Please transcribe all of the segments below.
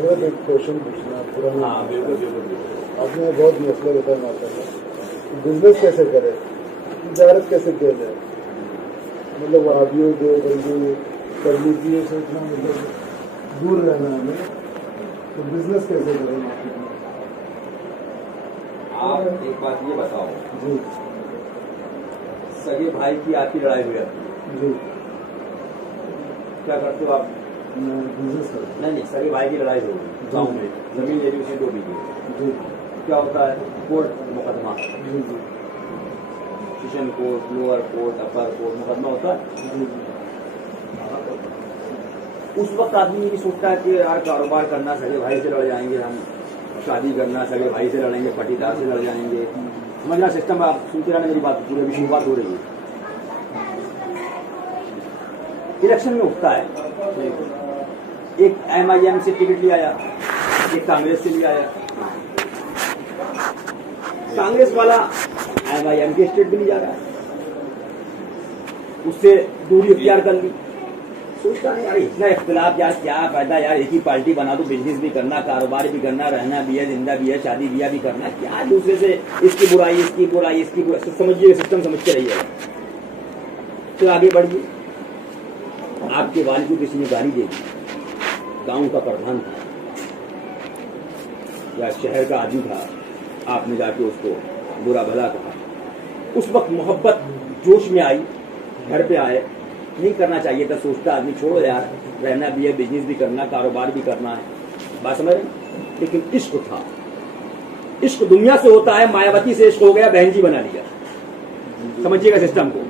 حضرت ایک کوشچن پوچھنا پرانا آپ نے بہت مسئلہ بتایا ماشاءاللہ بزنس کیسے کرے تجارت کیسے کیا جائے مطلب وہابیوں کو بندی تبلیغیوں سے اتنا مطلب دور رہنا ہمیں تو بزنس کیسے کریں مارکیٹ میں آپ ایک بات یہ بتاؤ جی سگے بھائی کی آپ کی لڑائی ہوئی جی کیا کرتے ہو آپ بزنس کریں نہیں سگے بھائی کی لڑائی ہو گئی گاؤں میں زمین لے لی اسے دو بیگھے جی کیا ہوتا ہے کورٹ مقدمہ جی جی سیشن کورٹ لوور کورٹ اپر کورٹ مقدمہ ہوتا ہے جی اس وقت آدمی یہ سوچتا ہے کہ یار کاروبار کرنا سگے بھائی سے لڑ جائیں گے ہم شادی کرنا سگے بھائی سے لڑیں گے پٹیدار سے لڑ جائیں گے سمجھنا سسٹم آپ سنتے رہنا میری بات پورے بھی شروعات ہو رہی ہے الیکشن میں اٹھتا ہے ایک MIM سے ٹکٹ لے آیا ایک کانگریس سے لے آیا کانگریس والا MIM کے اسٹیٹ بھی نہیں جا رہا ہے اس سے دوری اختیار کر لی سوچتا ہے یار اتنا اختلاف یار کیا فائدہ یار ایک ہی پارٹی بنا دو بزنس بھی کرنا کاروبار بھی کرنا رہنا بھی ہے زندہ بھی ہے شادی بیاہ بھی کرنا کیا دوسرے سے اس کی برائی اس کی برائی اس کی برائی سمجھیے سسٹم سمجھ کے رہیے پھر آگے بڑھیے آپ کے والد کو کسی نے گالی دے دی گاؤں کا پردھان تھا یا شہر کا آدمی تھا آپ نے جا کے اس کو برا بھلا کہا اس وقت محبت جوش میں آئی گھر پہ آئے نہیں کرنا چاہیے تھا سوچتا آدمی چھوڑو یار رہنا بھی ہے بزنس بھی کرنا کاروبار بھی کرنا ہے بات سمجھ رہے لیکن عشق تھا عشق دنیا سے ہوتا ہے مایاوتی سے عشق ہو گیا بہن جی بنا لیا سمجھیے گا سسٹم کو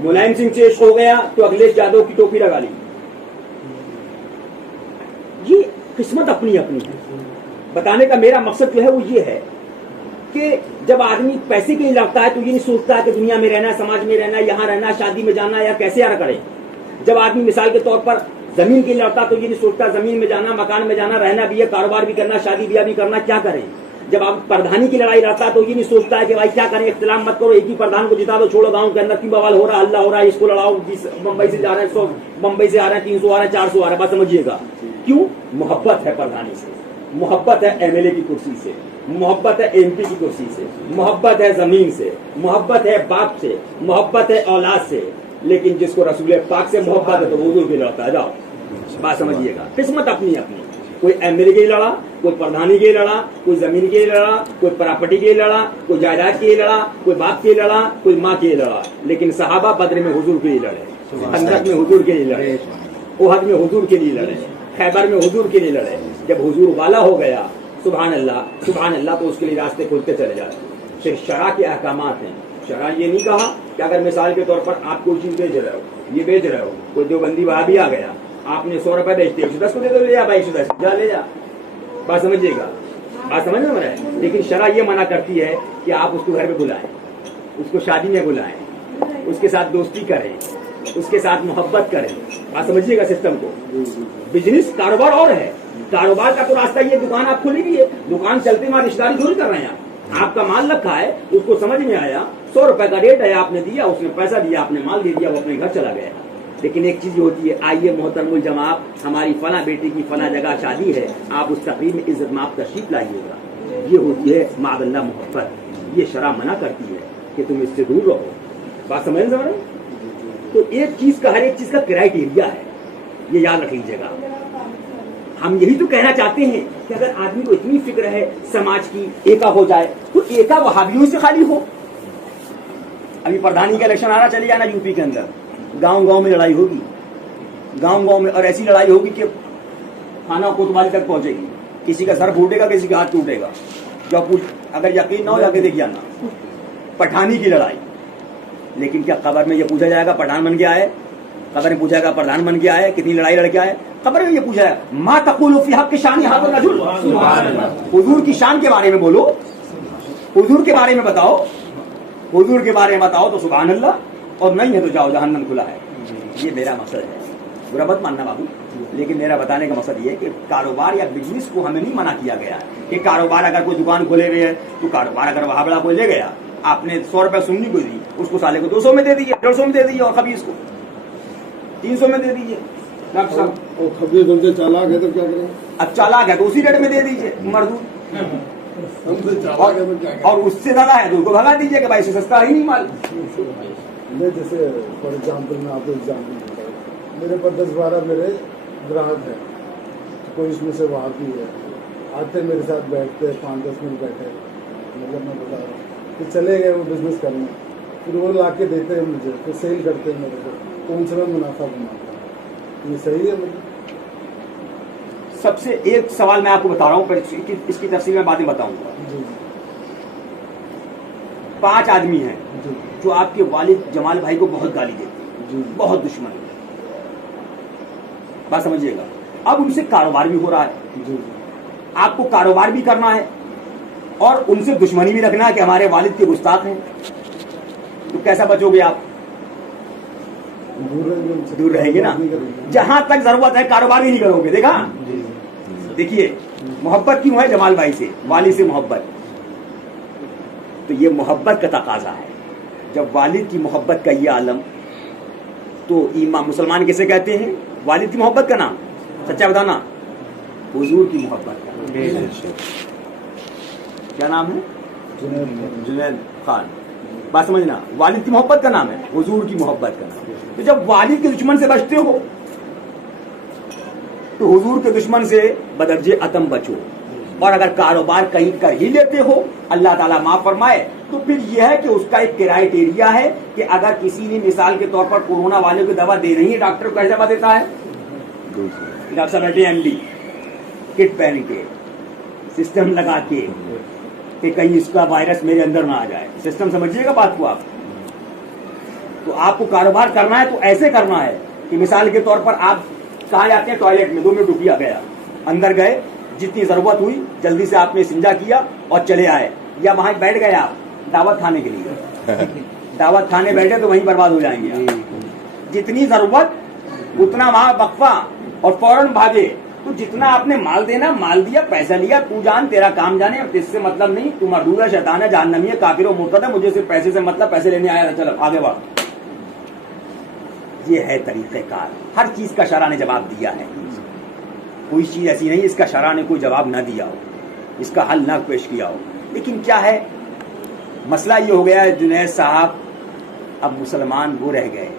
ملائم سنگھ سے عشق ہو گیا تو اکھلیش یادو کی ٹوپی لگا لی یہ قسمت اپنی اپنی ہے بتانے کا میرا مقصد جو ہے وہ یہ ہے کہ جب آدمی پیسے کے لیے لڑتا ہے تو یہ نہیں سوچتا کہ دنیا میں رہنا سماج میں رہنا یہاں رہنا شادی میں جانا یا کیسے یار کرے جب آدمی مثال کے طور پر زمین کے لیے لڑتا تو یہ نہیں سوچتا زمین میں جانا مکان میں جانا رہنا بھی ہے کاروبار بھی کرنا شادی بیاہ بھی کرنا کیا کریں جب آپ پردھانی کی لڑائی لڑتا تو یہ نہیں سوچتا ہے کہ بھائی کیا کریں اختلاف مت کرو ایک ہی پردھان کو جتا دو چھوڑو گاؤں کے اندر کی بوال ہو رہا اللہ ہو رہا ہے اس کو لڑاؤ بمبئی سے جا رہے ہیں 100 بمبئی سے آ رہے ہیں 300 آ رہے ہیں 400 آ رہے ہیں بات سمجھیے گا کیوں محبت ہے پردھانی سے محبت ہے MLA کی کرسی سے محبت ہے MP کی کرسی سے محبت ہے زمین سے محبت ہے باپ سے محبت ہے اولاد سے لیکن جس کو رسول پاک سے محبت ہے تو وہ بھی لڑتا ہے جاؤ بات سمجھیے گا قسمت اپنی اپنی کوئی MLA کے لیے لڑا کوئی پردھانی کے لیے لڑا کوئی زمین کے لیے لڑا کوئی پراپرٹی کے لیے لڑا کوئی جائیداد کے لیے لڑا کوئی باپ کے لیے لڑا کوئی ماں کے لیے لڑا لیکن صحابہ بدر میں حضور کے لیے لڑے خندق میں حضور کے لیے لڑے احد میں حضور کے لیے لڑے خیبر میں حضور کے لیے لڑے جب حضور والا ہو گیا سبحان اللہ تو اس کے لیے راستے کھلتے چلے جاتے پھر شرع کے احکامات ہیں شرع یہ نہیں کہا کہ اگر مثال کے طور پر آپ کوئی چیز بیچ رہے ہو یہ بیچ رہے ہو کوئی دیوبندی وہابی آ گیا آپ نے 100 روپے بیچتے 110 کو دے دو لے جا بھائی 110 جا لے جا بات سمجھیے گا بات سمجھ میں لیکن شرع یہ منع کرتی ہے کہ آپ اس کو گھر پہ بلائیں اس کو شادی میں بلائیں اس کے ساتھ دوستی کریں اس کے ساتھ محبت کریں بات سمجھیے گا سسٹم کو بزنس کاروبار اور ہے کاروبار کا تو راستہ یہ دکان آپ کھولی بھی ہے دکان چلتے وہاں رشتے داری تھوڑی کر رہے ہیں آپ کا مال رکھا ہے اس کو سمجھ میں آیا 100 روپے کا ریٹ ہے آپ نے دیا اس نے پیسہ دیا آپ نے مال دے دیا وہ اپنے گھر چلا گیا لیکن ایک چیز ہوتی ہے آئیے محترم الجماعت ہماری فلاں بیٹی کی فلاں جگہ شادی ہے آپ اس تقریب میں عزت مآب تشریف لائیے گا یہ ہوتی ہے معاذ اللہ محبت یہ شرع منع کرتی ہے کہ تم اس سے دور رہو بات سمجھ رہے تو ایک چیز کا ہر ایک چیز کا کرائٹیریا ہے یہ یاد رکھ لیجیے گا ہم یہی تو کہنا چاہتے ہیں کہ اگر آدمی کو اتنی فکر ہے سماج کی ایکا ہو جائے تو ایکا وہابیوں سے خالی ہو ابھی پردھانی کا الیکشن آ رہا چلے جانا UP کے اندر گاؤں گاؤں میں لڑائی ہوگی گاؤں میں اور ایسی لڑائی ہوگی کہ تھانہ کوتوالی تک پہنچے گی کسی کا سر پھوٹے گا کسی کا ہاتھ ٹوٹے گا جب اگر یقین نہ ہو جا کے دیکھ جانا پٹھانی کی لڑائی لیکن کیا قبر میں یہ پوچھا جائے گا پٹھان بن کے آئے قبر میں پوچھا گا پردھان بن کے آئے کتنی لڑائی لڑ کے آئے قبر میں یہ پوچھا ہے ما تقول فی حق شان هذا الرجل حضور کی شان کے بارے میں بولو حضور کے بارے میں بتاؤ حضور کے بارے میں بتاؤ تو سبحان اللہ اور نہیں ہے تو جاؤ جہنم کھلا ہے یہ میرا مقصد ہے برا مت ماننا بابو لیکن میرا بتانے کا مقصد یہ ہے کہ کاروبار یا بزنس کو ہمیں نہیں منع کیا گیا ہے کہ کاروبار اگر کوئی دکان کھولے ہوئے ہے تو کاروبار اگر وہاں بڑا کوئی لے گیا آپ نے 100 روپے سننی کو دی اس کو سالے کو 200 میں دے دیجیے 150 میں دے دیجیے اور خبیث کو 300 میں دے دیجیے डॉक्टर साहब और खबरें जल्दी चालाक है तो क्या करें? अब चालाक है तो उसी रेट में दे दीजिए मजदूर, हमसे चालाक है तो क्या करें? और उससे ज्यादा है तो उसको भगा दीजिए कि भाई इससे सस्ता ही नहीं माल। मैं जैसे फॉर एग्जाम्पल मैं आपको एग्जाम्पल देता हूँ, मेरे पर 10-12 मेरे ग्राहक हैं, कोई इसमें से वहाँ भी है, आते मेरे साथ बैठते 5-10 मिनट बैठे, मतलब मैं बता रहा हूँ कि चले गए वो बिजनेस करने, फिर वो ला के देते हैं मुझे, फिर सेल करते हैं मेरे को, तो उनसे मैं मुनाफा कमाता हूँ। ये सही है मतलब? सबसे एक सवाल मैं आपको बता रहा हूँ, इसकी तफसील में बाद में बताऊंगा। जी 5 आदमी हैं जी जो आपके वालिद जमाल भाई को बहुत गाली देते हैं, जी बहुत दुश्मन है, बात समझिएगा। अब उनसे कारोबार भी हो रहा है, जी आपको कारोबार भी करना है और उनसे दुश्मनी भी रखना है कि हमारे वालिद के गुस्ताख हैं, तो कैसा बचोगे आप? दूर रहेंगे उनसे, दूर रहेंगे ना। नहीं करेंगे। जहां तक जरूरत है कारोबार ही नहीं करोगे। देखा, देखिए मोहब्बत क्यों है जमाल भाई से, वालिद से मोहब्बत, तो ये मोहब्बत का तकाजा है। जब वालिद की मोहब्बत का ये आलम, तो ईमान मुसलमान किसे कहते हैं? वालिद की मोहब्बत का नाम, सच्चा बताना, हुजूर की मोहब्बत का क्या नाम है? जुनैद खान। बात समझना, वालिद की मोहब्बत का नाम है, हुजूर की मोहब्बत का नाम। तो जब वालिद के दुश्मन से बचते हो तो हुजूर के दुश्मन से बदर्जे अतम बचो। और अगर कारोबार कहीं कर ही लेते हो, अल्लाह ताला माफ फरमाए, तो फिर यह है कि उसका एक क्राइटेरिया है कि अगर किसी ने मिसाल के तौर पर कोरोना वाले को दवा दे रही है, डॉक्टर को कैसे दवा देता है? डॉक्टर साहब बैठे एमडी, किट पहन के, सिस्टम लगा के कि कहीं इसका वायरस मेरे अंदर ना आ जाए। सिस्टम समझिएगा बात को आप। तो आपको कारोबार करना है तो ऐसे करना है कि मिसाल के तौर पर आप कहाँ जाते हैं? टॉयलेट में 2 मिनट रुकिया, गया अंदर गए, जितनी जरूरत हुई जल्दी से आपने सिंजा किया और चले आए, या वहां बैठ गए आप दावत खाने के लिए दावत खाने बैठे तो वहीं बर्बाद हो जाएंगे आप। जितनी जरूरत उतना वहां वक्फा और फौरन भागे। तो जितना आपने माल देना माल दिया, पैसा लिया, तू जान तेरा काम जाने, अब इससे मतलब नहीं, तू मरदूद है, शैतान है, जहन्नमी है, काफिर और मुर्तद है, मुझे सिर्फ पैसे से मतलब, पैसे लेने आया था, चलो आगे बढ़। ये है तरीक़ेकार। हर चीज का शरा ने जवाब दिया है, कोई चीज ऐसी नहीं इसका शरा ने कोई जवाब ना दिया हो, इसका हल ना पेश किया हो। लेकिन क्या है मसला, ये हो गया है जुनैद साहब, अब मुसलमान वो रह गए,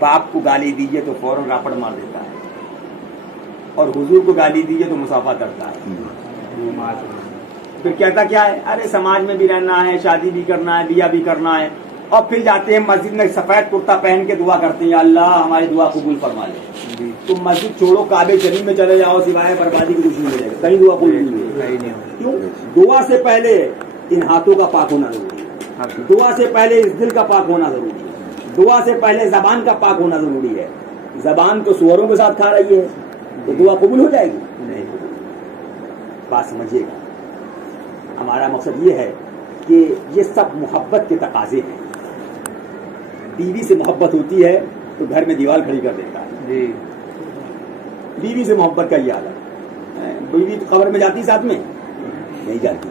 बाप को गाली दीजिए तो फौरन रापड़ मार देता है, और हुजूर को गाली दीजिए तो मुसाफा करता है। फिर कहता क्या है? अरे समाज में भी रहना है, शादी भी करना है, बिया भी करना है, और फिर जाते हैं मस्जिद में सफेद कुर्ता पहन के दुआ करते हैं, अल्लाह हमारी दुआ कबूल फरमा ले। तुम मस्जिद छोड़ो, काबे शरीफ में चले जाओ, सिवाय बर्बादी की कुछ नहीं मिलेगा, कहीं दुआ कबूल नहीं मिलेगी। क्यों? दुआ से पहले इन हाथों का पाक होना जरूरी है, दुआ से पहले इस दिल का पाक होना जरूरी है, दुआ से पहले जबान का पाक होना जरूरी है। जबान तो सुअरों के साथ खा रही है, तो दुआ कबूल हो जाएगी? नहीं। बात समझिएगा, हमारा मकसद ये है कि ये सब मोहब्बत के तकाजे हैं। बीवी से मोहब्बत होती है तो घर में दीवार खड़ी कर देता है जी। बीवी से मोहब्बत का ये हालत है। बीवी तो कब्र में जाती साथ में नहीं जाती।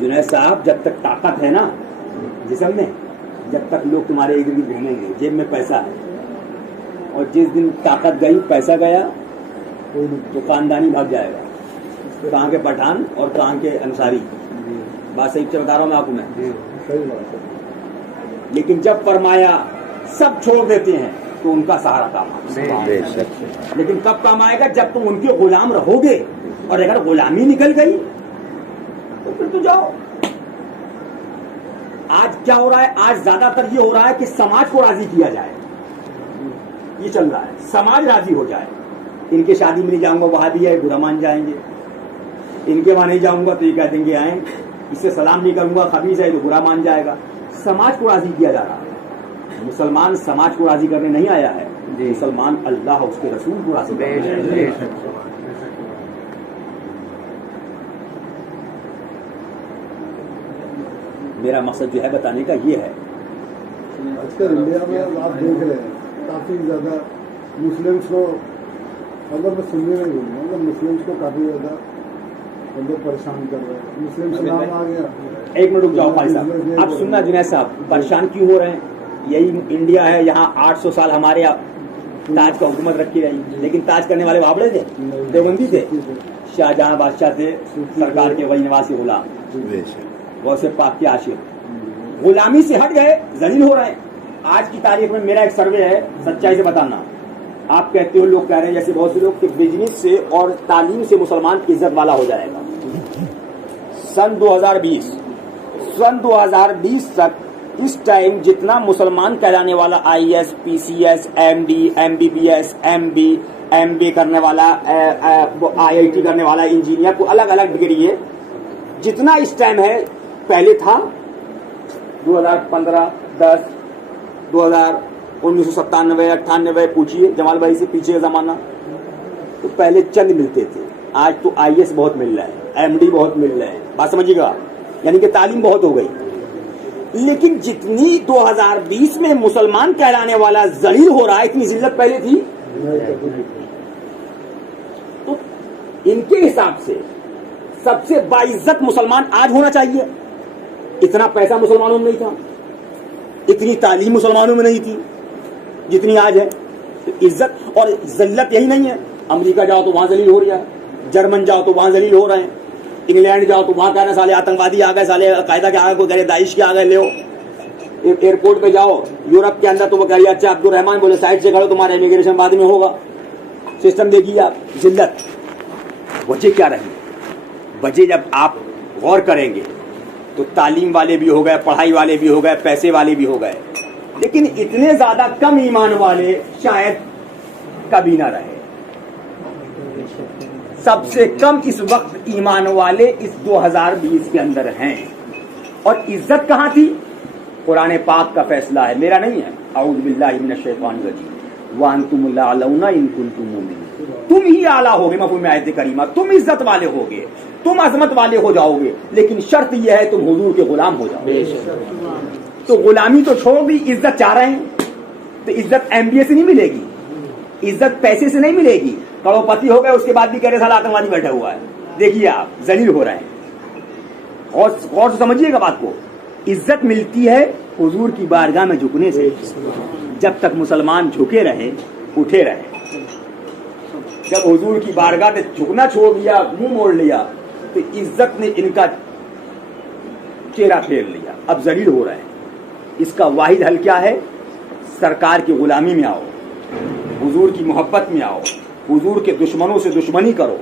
जुनैद साहब, जब तक ताकत है ना जिस्म में, जब तक लोग तुम्हारे इर्द गिर्द घूमेंगे, जेब में पैसा है, और जिस दिन ताकत गई, पैसा गया, तो खानदानी भाग जाएगा। कहाँ के पठान और कहाँ के अंसारी। बात सही से बता रहा हूँ मैं आपको। मैं लेकिन जब फरमाया सब छोड़ देते हैं तो उनका सहारा काम आता। लेकिन कब काम आएगा? जब तुम उनके गुलाम रहोगे, और अगर गुलामी निकल गई तो फिर तो जाओ। आज क्या हो रहा है? आज ज्यादातर ये हो रहा है कि समाज को राजी किया जाए, ये चल रहा है, समाज राजी हो जाए। इनके शादी में नहीं जाऊंगा, वहां भी है, बुरा मान जाएंगे। इनके वहां नहीं जाऊंगा तो ये कह देंगे आए, इससे सलाम नहीं करूंगा, खबीस है, तो बुरा मान जाएगा। समाज को राजी किया जा रहा है। मुसलमान समाज को राजी करने नहीं आया है, मुसलमान अल्लाह उसके रसूल को राजी करने। मेरा मकसद जो है बताने का ये है, आजकल इंडिया में आप देख रहे हैं काफी ज्यादा मुस्लिम्स को, अगर मैं सुनने में बोलूँगा, मतलब मुस्लिम्स को काफी ज्यादा मतलब परेशान कर रहे हैं। मुस्लिम नाम आ गया। एक मिनट रुक जाओ भाई साहब, आप सुनना जुनैद साहब, परेशान क्यों हो रहे हैं? यही इंडिया है, यहाँ 800 साल हमारे ताज का हुकूमत रखी रही, लेकिन ताज करने वाले बाबड़े थे, देवबंदी थे, शाहजहां बादशाह थे, सरकार के वही निवासी गुलाम, गौसे पाक के आशिक, गुलामी से हट गए, जलील हो रहे हैं। आज की तारीख में मेरा एक सर्वे है, सच्चाई से बताना, आप कहते हो, लोग कह रहे हैं जैसे बहुत से लोग कि बिजनेस से और तालीम से मुसलमान इज्जत वाला हो जाएगा। सन 2020 तक इस टाइम जितना मुसलमान कहलाने वाला IAS, PCS, MD, MBBS, MB करने वाला, आईआईटी करने वाला, इंजीनियर को अलग अलग डिग्री है, जितना इस टाइम है पहले था 2015, 10, 2000, 1997, 98, पूछिए जमाल भाई से पीछे का जमाना, तो पहले चंद मिलते थे, आज तो आईएएस बहुत मिल रहा है, एमडी बहुत मिल रहे हैं, बात समझिएगा, यानी कि तालीम बहुत हो गई। लेकिन जितनी 2020 में मुसलमान कहलाने वाला जलील हो रहा है, इतनी जिल्लत पहले थी। तो इनके हिसाब से सबसे बाइज्जत मुसलमान आज होना चाहिए। इतना पैसा मुसलमानों में नहीं था, इतनी तालीम मुसलमानों में नहीं थी जितनी आज है। तो इज्जत और जिल्लत यही नहीं है। अमेरिका जाओ तो वहां जलील हो रहा है, जर्मन जाओ तो वहां जलील हो रहे हैं, इंग्लैंड जाओ तो वहां कहना साले आतंकवादी आ गए, साले कायदा के आ गए, कोई कह रहे दाइश के आ गए, ले एयरपोर्ट पे जाओ यूरोप के अंदर तो वो कह रही अच्छा अब्दुल रहमान बोले साइड से खड़ो, तुम्हारा इमिग्रेशन बाद में होगा। सिस्टम देखिए आप, जिल्लत। वजह क्या रही? वजह जब आप गौर करेंगे तो तालीम वाले भी हो गए, पढ़ाई वाले भी हो गए, पैसे वाले भी हो गए, लेकिन इतने ज्यादा कम ईमान वाले शायद कभी ना रहे। सबसे कम इस वक्त ईमान वाले इस 2020 के अंदर हैं। और इज्जत कहां थी? कुरान पाक का फैसला है, मेरा नहीं है। औज़ु बिल्लाहि मिनश शैतानिर रजीम व अंतुम लाअलौना इन कुंतुम मुमिनीन। तुम ही आला होगे, मफ़हूम आयत करीमा, तुम इज्जत वाले होगे, तुम अजमत वाले हो जाओगे, लेकिन शर्त यह है तुम हुजूर के गुलाम हो जाओगे। तो गुलामी तो छोड़ दी, इज्जत चाह रहे हैं, तो इज्जत एमबीए से नहीं मिलेगी, इज्जत पैसे से नहीं मिलेगी। करोड़पति हो गए उसके बाद भी कह रहे साला आतंकवादी बैठा हुआ है। देखिए आप जलील हो रहे हैं। और गौर से समझिएगा बात को। इज्जत मिलती है हुजूर की बारगाह में झुकने से। जब तक मुसलमान झुके रहे, उठे रहे, जब हुजूर की बारगाह में झुकना छोड़ दिया, मुंह मोड़ लिया, तो इज्जत ने इनका चेहरा फेर लिया, अब जलील हो रहे हैं। इसका वाहिद हल क्या है? सरकार की गुलामी में आओ, हुजूर की मोहब्बत में आओ, हुजूर के दुश्मनों से दुश्मनी करो,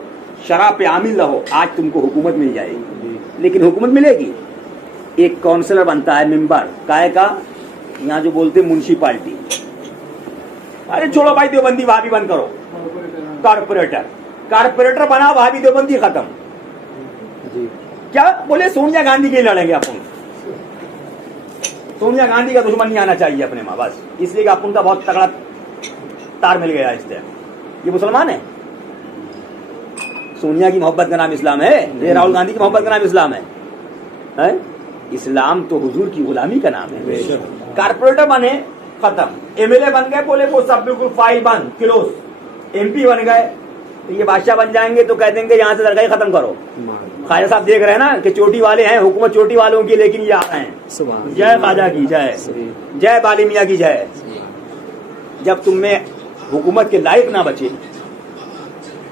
शराब पे आमिल रहो, आज तुमको हुकूमत मिल जाएगी। लेकिन हुकूमत मिलेगी, एक काउंसलर बनता है, मेंबर काय का, यहाँ जो बोलते म्युनिसिपालिटी, अरे छोड़ो भाई देवबंदी भाभी बंद करो, कारपोरेटर बना, भाभी देवबंदी खत्म। क्या बोले? सोनिया गांधी के लड़ेंगे अपन। सोनिया गांधी का दुश्मन नहीं आना चाहिए अपने माँ, बस इसलिए कि अपन का बहुत तगड़ा तार मिल गया इस टाइम। ये मुसलमान है? सोनिया की मोहब्बत का नाम इस्लाम है? ये राहुल गांधी की मोहब्बत का नाम इस्लाम है? इस्लाम तो हुजूर की गुलामी का नाम है। कारपोरेटर बने, खत्म। एमएलए बन गए, बोले वो सब बिल्कुल फाइल बंद, क्लोज। एमपी बन गए तो ये बादशाह बन जाएंगे, तो कह देंगे यहाँ से दरगाह खत्म करो। ख्वाजा साहब देख रहे हैं ना कि चोटी वाले हैं, हुकूमत चोटी वालों की, लेकिन ये आ रहे हैं। जय ख्वाजा की जय, जय बाली मियां की जय। जब तुम में हुकूमत के लायक ना बचे,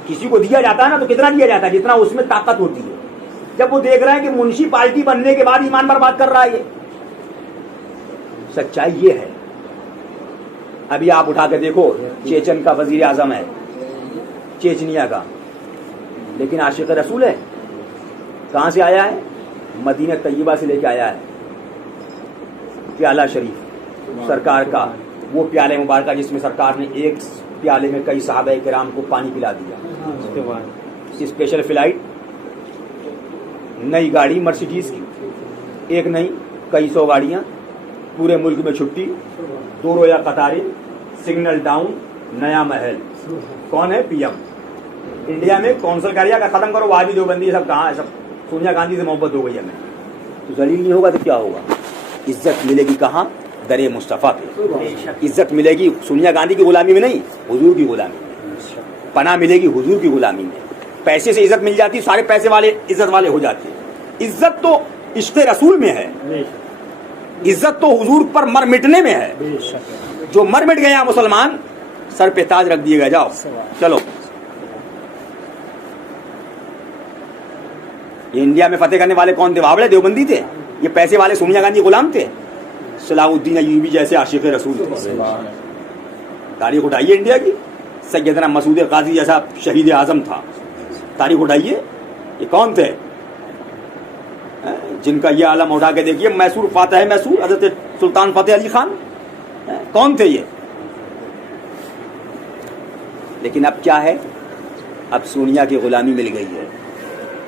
किसी को दिया जाता है ना, तो कितना दिया जाता है? जितना उसमें ताकत होती है। जब वो देख रहे हैं कि म्युनिसिपालिटी बनने के बाद ईमान बर्बाद कर रहा है, ये सच्चाई ये है। अभी आप उठा के देखो, चेचन का वजीर आजम है, चेचनिया का, लेकिन आशिक रसूल है। कहां से आया है? मदीना तैयबा से लेके आया है प्याला शरीफ सरकार का, वो प्याले मुबारक जिसमें सरकार ने एक प्याले में कई सहाबा किराम को पानी पिला दिया। स्पेशल फ्लाइट, नई गाड़ी मर्सिडीज की, एक नहीं कई सौ गाड़ियां, पूरे मुल्क में छुट्टी, 2 रोया कतारें, सिग्नल डाउन, नया महल। कौन है? पीएम। इंडिया में कौंसल कार्य का खत्म करो, वादी देवबंदी सब कहाँ है? सब सोनिया गांधी से मोहब्बत हो गई हमें। तो जलील नहीं होगा तो क्या होगा? इज्जत मिलेगी कहाँ? दरे मुस्तफा पे। इज्जत मिलेगी सोनिया गांधी की गुलामी में नहीं, हुजूर की गुलामी में। पनाह मिलेगी हुजूर की गुलामी में। पैसे से इज्जत मिल जाती, सारे पैसे वाले इज्जत वाले हो जाते। इज्जत तो इश्क़ रसूल में है, इज्जत तो हुजूर पर मर मिटने में है। जो मर मिट गया मुसलमान, सर पे ताज रख दिएगा, जाओ चलो। ये इंडिया में फतेह करने वाले कौन थे? बावड़े देवबंदी थे? ये पैसे वाले सोनिया गांधी गुलाम थे? सलाहुद्दीन अय्यूबी जैसे आशिक रसूल थे। तारीख उठाइए इंडिया की। सैयदना मसूद काजी जैसा शहीद आजम था, तारीख उठाइए, ये कौन थे? जिनका ये आलम उठा के देखिए, मैसूर फातह मैसूर हजरत सुल्तान फतेह अली खान, कौन थे ये? लेकिन अब क्या है? अब सोनिया की गुलामी मिल गई है,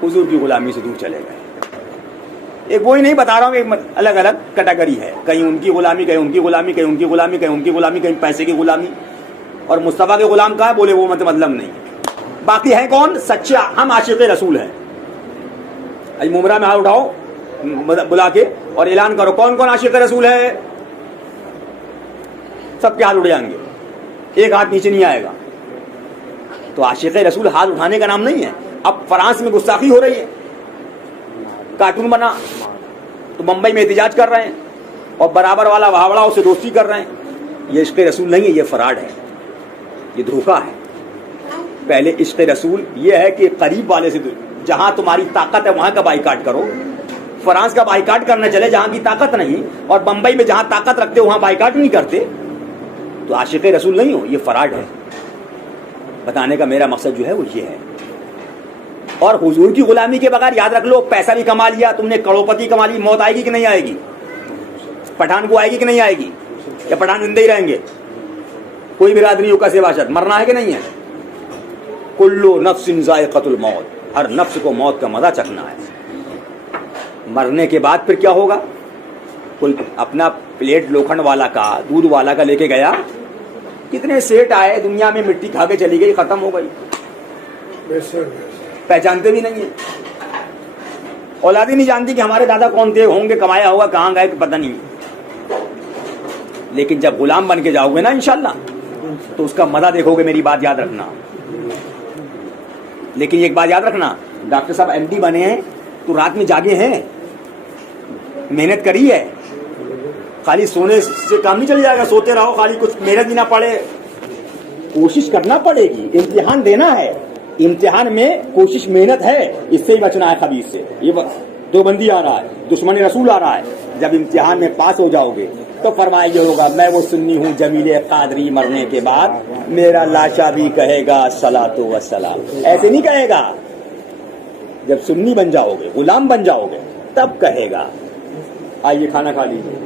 हुजूर की गुलामी से दूर चले गए। एक वही नहीं बता रहा हूँ, एक अलग अलग कैटेगरी है, कहीं उनकी गुलामी, कहीं उनकी गुलामी, कहीं उनकी गुलामी, कहीं उनकी गुलामी, कहीं पैसे की गुलामी। और मुस्तफा के गुलाम कहा बोले वो मतलब नहीं। बाकी है कौन? सच्चे हम आशिक रसूल हैं। आज मुमरा में हाथ उठाओ बुला के और ऐलान करो कौन कौन आशिक रसूल है, सबके हाथ उठ जाएंगे, एक हाथ नीचे नहीं आएगा। तो आशिक रसूल हाथ उठाने का नाम नहीं है। अब फ्रांस में गुस्ताखी हो रही है, कार्टून बना तो मुंबई में एहतजाज कर रहे हैं और बराबर वाला वावड़ा उससे दोस्ती कर रहे हैं। ये इश्क़ रसूल नहीं है, ये फराड है, ये धोखा है। पहले इश्क़ रसूल ये है कि करीब वाले से जहां तुम्हारी ताकत है वहां का बाइकाट करो। फ्रांस का बाइकाट करने चले जहां की ताकत नहीं, और बंबई में जहां ताकत रखते वहां बाइकाट नहीं करते, तो आशिक रसूल नहीं हो, ये फराड है। बताने का मेरा मकसद जो है वो ये है। और हुजूर की गुलामी के बगैर याद रख लो, पैसा भी कमा लिया तुमने, करोड़पति कमा ली, मौत आएगी कि नहीं आएगी? पठान को आएगी कि नहीं आएगी? या पठान जिंदे ही रहेंगे? कोई बिरादरी का सेवाशत मरना है कि नहीं है? कुल्लु नफ्सिन ज़ाइक़तुल मौत, हर नफ्स को मौत का मजा चखना है। मरने के बाद फिर क्या होगा? कोई अपना प्लेट लोखंड वाला का, दूध वाला का लेके गया, कितने सेठ आए दुनिया में, मिट्टी खा के चली गई, खत्म हो गई, पहचानते भी नहीं है। औलाद ही नहीं जानती कि हमारे दादा कौन थे, होंगे, कमाया होगा, कहाँ गए पता नहीं। लेकिन जब गुलाम बन के जाओगे ना इंशाल्लाह, तो उसका मजा देखोगे, मेरी बात याद रखना। लेकिन एक बात याद रखना, डॉक्टर साहब एमडी बने हैं तो रात में जागे हैं, मेहनत करी है, खाली सोने से काम नहीं चल जाएगा, सोते रहो खाली, कुछ मेहनत भी ना पड़े, कोशिश करना पड़ेगी, इम्तिहान देना है, इम्तिहान में कोशिश मेहनत है, इससे ही बचना है खबीस से। ये देवबंदी आ रहा है, दुश्मन रसूल आ रहा है, जब इम्तिहान में पास हो जाओगे तो फरमाया ये होगा, मैं वो सुन्नी हूँ जमीले कादरी, मरने के बाद मेरा लाशा भी कहेगा सलातो व सलाम। ऐसे नहीं कहेगा, जब सुन्नी बन जाओगे, गुलाम बन जाओगे, तब कहेगा। आइए खाना खा लीजिए।